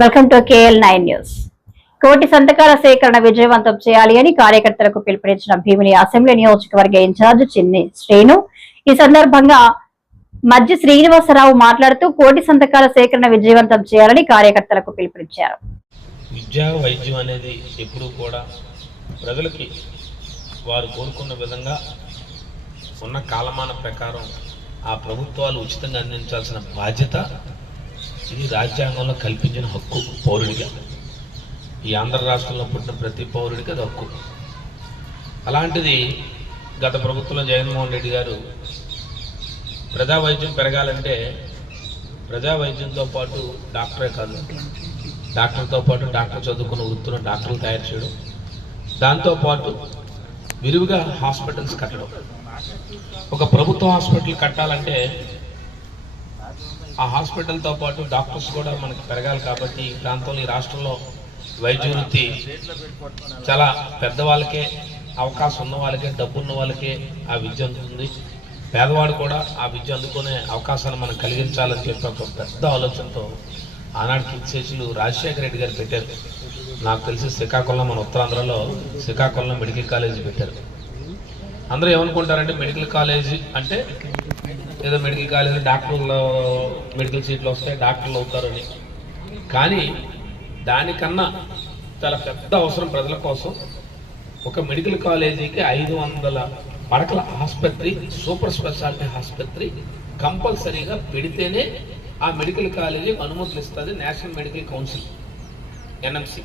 Welcome to KL nine news. కోటి సంతకాల సేకరణ విజయవంతం చేయాలి అని కార్యకర్తలకు పిలుపునిచ్చిన భీమిని అసెంబ్లీ నియోజకవర్గ ఇన్ఛార్జ్ చిన్ని శ్రీను. ఈ సందర్భంగా మధ్య శ్రీనివాసరావు మాట్లాడుతూ కోటి సంతకాల సేకరణ విజయవంతం చేయాలని కార్యకర్తలకు పిలుపునిచ్చారు. విద్య వైద్యం అనేది ఎప్పుడూ కూడా ప్రజలకి వారు కోరుకున్న విధంగా ఉన్న కాలమాన ప్రకారం ఆ ప్రభుత్వాలు ఉచితంగా అందించాల్సిన బాధ్యత ఇది రాజ్యాంగంలో కల్పించిన హక్కు పౌరుడిగా ఈ ఆంధ్ర రాష్ట్రంలో పుట్టిన ప్రతి పౌరుడికి అది హక్కు. అలాంటిది గత ప్రభుత్వంలో జగన్మోహన్ రెడ్డి గారు ప్రజా వైద్యం పెరగాలంటే ప్రజా వైద్యంతో పాటు డాక్టరే కాదు డాక్టర్తో పాటు డాక్టర్ చదువుకున్న వృత్తులను డాక్టర్లు తయారు చేయడం దాంతోపాటు విరివిగా హాస్పిటల్స్ కట్టడం. ఒక ప్రభుత్వ హాస్పిటల్ కట్టాలంటే ఆ హాస్పిటల్తో పాటు డాక్టర్స్ కూడా మనకు పెరగాలి కాబట్టి ఈ ప్రాంతంలో ఈ రాష్ట్రంలో వైద్య వృత్తి చాలా పెద్దవాళ్ళకే అవకాశం ఉన్న వాళ్ళకే డబ్బు ఉన్న వాళ్ళకే ఆ విద్య అందుతుంది. పేదవాడు కూడా ఆ విద్య అందుకునే అవకాశాన్ని మనం కలిగించాలని చెప్పి ఒక పెద్ద ఆలోచనతో ఆనాడు కిడ్సేసులు రాజశేఖర రెడ్డి గారు పెట్టారు. నాకు తెలిసి శ్రీకాకుళం మన ఉత్తరాంధ్రలో శ్రీకాకుళం మెడికల్ కాలేజీ పెట్టారు. అందరూ ఏమనుకుంటారంటే మెడికల్ కాలేజీ అంటే ఏదో మెడికల్ కాలేజీలో డాక్టర్లు మెడికల్ సీట్లు వస్తాయి డాక్టర్లు అవుతారని. కానీ దానికన్నా చాలా పెద్ద అవసరం ప్రజల కోసం ఒక మెడికల్ కాలేజీకి ఐదు వందల పడకల ఆసుపత్రి సూపర్ స్పెషాలిటీ ఆసుపత్రి కంపల్సరీగా పెడితేనే ఆ మెడికల్ కాలేజీ అనుమతులు ఇస్తుంది నేషనల్ మెడికల్ కౌన్సిల్ ఎన్ఎంసి.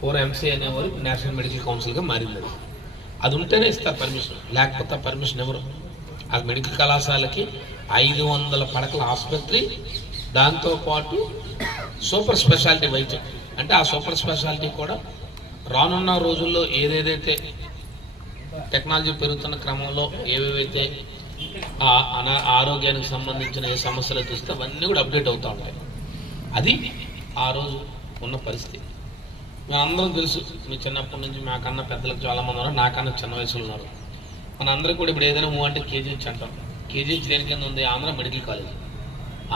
పూర్వ ఎంసీ అనేవారు నేషనల్ మెడికల్ కౌన్సిల్గా మారింది అది. ఉంటేనే ఇస్తారు పర్మిషన్ లేకపోతే పర్మిషన్ ఎవరు? ఆ మెడికల్ కళాశాలకి ఐదు వందల పడకల ఆసుపత్రి దాంతోపాటు సూపర్ స్పెషాలిటీ వైద్యం. అంటే ఆ సూపర్ స్పెషాలిటీ కూడా రానున్న రోజుల్లో ఏదేదైతే టెక్నాలజీ పెరుగుతున్న క్రమంలో ఏవేవైతే ఆ అనా ఆరోగ్యానికి సంబంధించిన ఏ సమస్యలు చూస్తే అవన్నీ కూడా అప్డేట్ అవుతూ ఉంటాయి. అది ఆ రోజు ఉన్న పరిస్థితి. మేమందరం తెలుసు మీ చిన్నప్పటి నుంచి మాకన్నా పెద్దలకు చాలామంది ఉన్నారు నాకన్నా చిన్న వయసులో ఉన్నారు. మన కూడా ఇప్పుడు ఏదైనా మూవ్ అంటే కేజీహెచ్ అంటాం. కేజీహెచ్ దేని కింద ఉంది? Andhra medical college.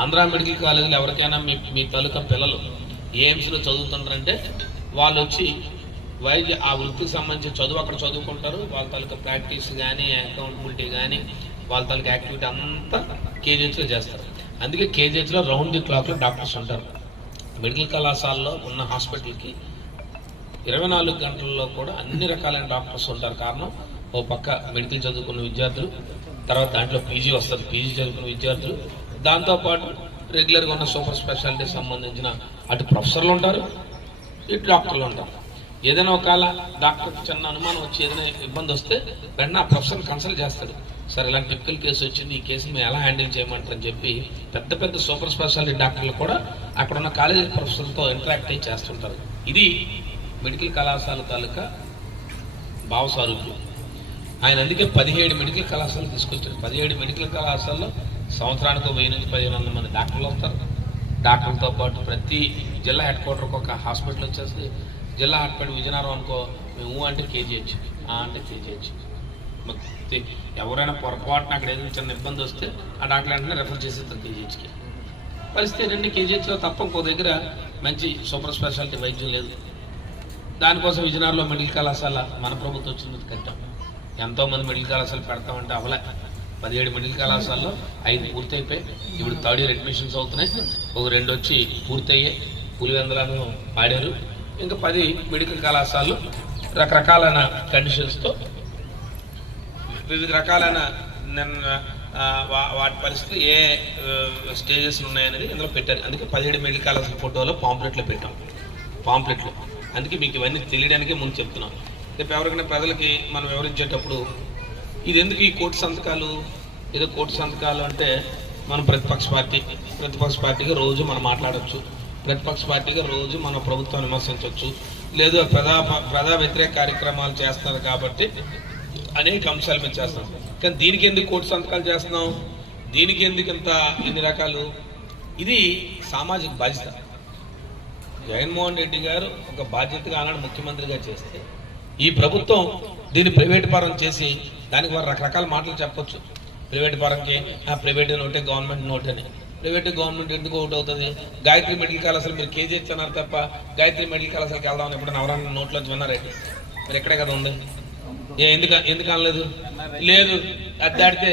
Andhra medical కాలేజీలో ఎవరికైనా మీ మీ తాలూకా పిల్లలు ఏఎమ్స్లో చదువుతుంటారంటే వాళ్ళు వచ్చి వైద్య ఆ వృత్తికి సంబంధించి చదువు అక్కడ చదువుకుంటారు. వాళ్ళ తాలూకా ప్రాక్టీస్ కానీ అకౌంటబిలిటీ కానీ వాళ్ళ తాలూకా యాక్టివిటీ అంతా కేజీహెచ్లో చేస్తారు. అందుకే కేజీహెచ్లో రౌండ్ ది క్లాక్లో డాక్టర్స్ ఉంటారు. మెడికల్ కళాశాలలో ఉన్న హాస్పిటల్కి ఇరవై నాలుగు గంటల్లో కూడా అన్ని రకాలైన డాక్టర్స్ ఉంటారు. కారణం ఓ పక్క మెడికల్ చదువుకున్న విద్యార్థులు తర్వాత దాంట్లో పీజీ వస్తుంది పీజీ చదువుకున్న విద్యార్థులు. దాంతోపాటు రెగ్యులర్గా ఉన్న సూపర్ స్పెషాలిటీ సంబంధించిన అటు ప్రొఫెసర్లు ఉంటారు ఇటు డాక్టర్లు ఉంటారు. ఏదైనా ఒకవేళ డాక్టర్కి చిన్న అనుమానం వచ్చి ఏదైనా ఇబ్బంది వస్తే వెంటనే ఆ ప్రొఫెసర్ కన్సల్ట్ చేస్తాడు. సరే ఇలాంటి టిపికల్ కేసు వచ్చింది ఈ కేసు మేము ఎలా హ్యాండిల్ చేయమంటారని చెప్పి పెద్ద పెద్ద సూపర్ స్పెషాలిటీ డాక్టర్లు కూడా అక్కడ ఉన్న కాలేజీ ప్రొఫెసర్తో ఇంటరాక్ట్ అయ్యి చేస్తుంటారు. ఇది మెడికల్ కళాశాల తాలూకా భావసారూప్యం. ఆయన అందుకే పదిహేడు మెడికల్ కళాశాలలు తీసుకొచ్చారు. పదిహేడు మెడికల్ కళాశాలలో సంవత్సరానికి వెయ్యి నుంచి పదిహేను వందల మంది డాక్టర్లు వస్తారు డాక్టర్లతో పాటు ప్రతి జిల్లా హెడ్ క్వార్టర్కి ఒక హాస్పిటల్ వచ్చేసి జిల్లా హాస్పిటల్ విజయనగరం అనుకో మేము అంటే కేజీహెచ్ ఆ అంటే కేజీహెచ్. ఎవరైనా పొరపాటున అక్కడ ఏదైనా చిన్న ఇబ్బంది వస్తే ఆ డాక్టర్ వెంటనే రెఫర్ చేసేస్తారు కేజీహెచ్కి. పరిస్థితి రెండు కేజీహెచ్లో తప్ప ఇంకో దగ్గర మంచి సూపర్ స్పెషాలిటీ వైద్యం లేదు. దానికోసం విజయనగరంలో మెడికల్ కళాశాల మన ప్రభుత్వం వచ్చింది కట్టాం. ఎంతో మంది మెడికల్ కళాశాల పెడతామంటే అవలే. పదిహేడు మెడికల్ కళాశాలలో ఐదు పూర్తయిపోయి ఇప్పుడు థర్డ్ ఇయర్ అడ్మిషన్స్ అవుతున్నాయి. ఒక రెండు వచ్చి పూర్తయ్యాయి. పులివెందులను పాడారు ఇంకా పది మెడికల్ కళాశాలలు రకరకాలైన కండిషన్స్తో వివిధ రకాలైన నిన్న- వా- వాటి పరిస్థితి ఏ స్టేజెస్ ఉన్నాయనేది ఇందులో పెట్టారు. అందుకే పదిహేడు మెడికల్ కళాశాల ఫోటోలో పాంప్లెట్లో పెట్టాం. పాంప్లెట్లు అందుకే మీకు ఇవన్నీ తెలియడానికే ముందు చెప్తున్నాను. రేపు ఎవరికైనా ప్రజలకి మనం వివరించేటప్పుడు ఇది ఎందుకు ఈ కోటి సంతకాలు? ఏదో కోటి సంతకాలు అంటే మనం ప్రతిపక్ష పార్టీ ప్రతిపక్ష పార్టీగా రోజు మనం మాట్లాడవచ్చు ప్రతిపక్ష పార్టీగా రోజు మన ప్రభుత్వం విమర్శించవచ్చు లేదు ప్రజా ప్రజా వ్యతిరేక కార్యక్రమాలు చేస్తున్నారు కాబట్టి అనేక అంశాలు మేము చేస్తాం కానీ దీనికి ఎందుకు కోటి సంతకాలు చేస్తున్నాం? దీనికి ఎందుకు ఇంత ఎన్ని రకాలు? ఇది సామాజిక బాధ్యత. జగన్మోహన్ రెడ్డి గారు ఒక బాధ్యతగా ఆనాడు ముఖ్యమంత్రిగా చేస్తే ఈ ప్రభుత్వం దీన్ని ప్రైవేట్ పరం చేసి దానికి వారు రకరకాల మాటలు చెప్పొచ్చు. ప్రైవేట్ పరంకి ఆ ప్రైవేట్ నోటే గవర్నమెంట్ నోట్ అని ప్రైవేట్ గవర్నమెంట్ ఎందుకు ఒకటి అవుతుంది? గాయత్రి మెడికల్ కళాశాల మీరు కేజీ అన్నారు తప్ప గాయత్రి మెడికల్ కళాశాలకి వెళ్దామని ఎప్పుడు నవరాన్న నోట్లోంచి విన్నారండి మీరు ఎక్కడే కదా ఉంది? ఎందుకు ఎందుకు అనలేదు? లేదు అది దాడితే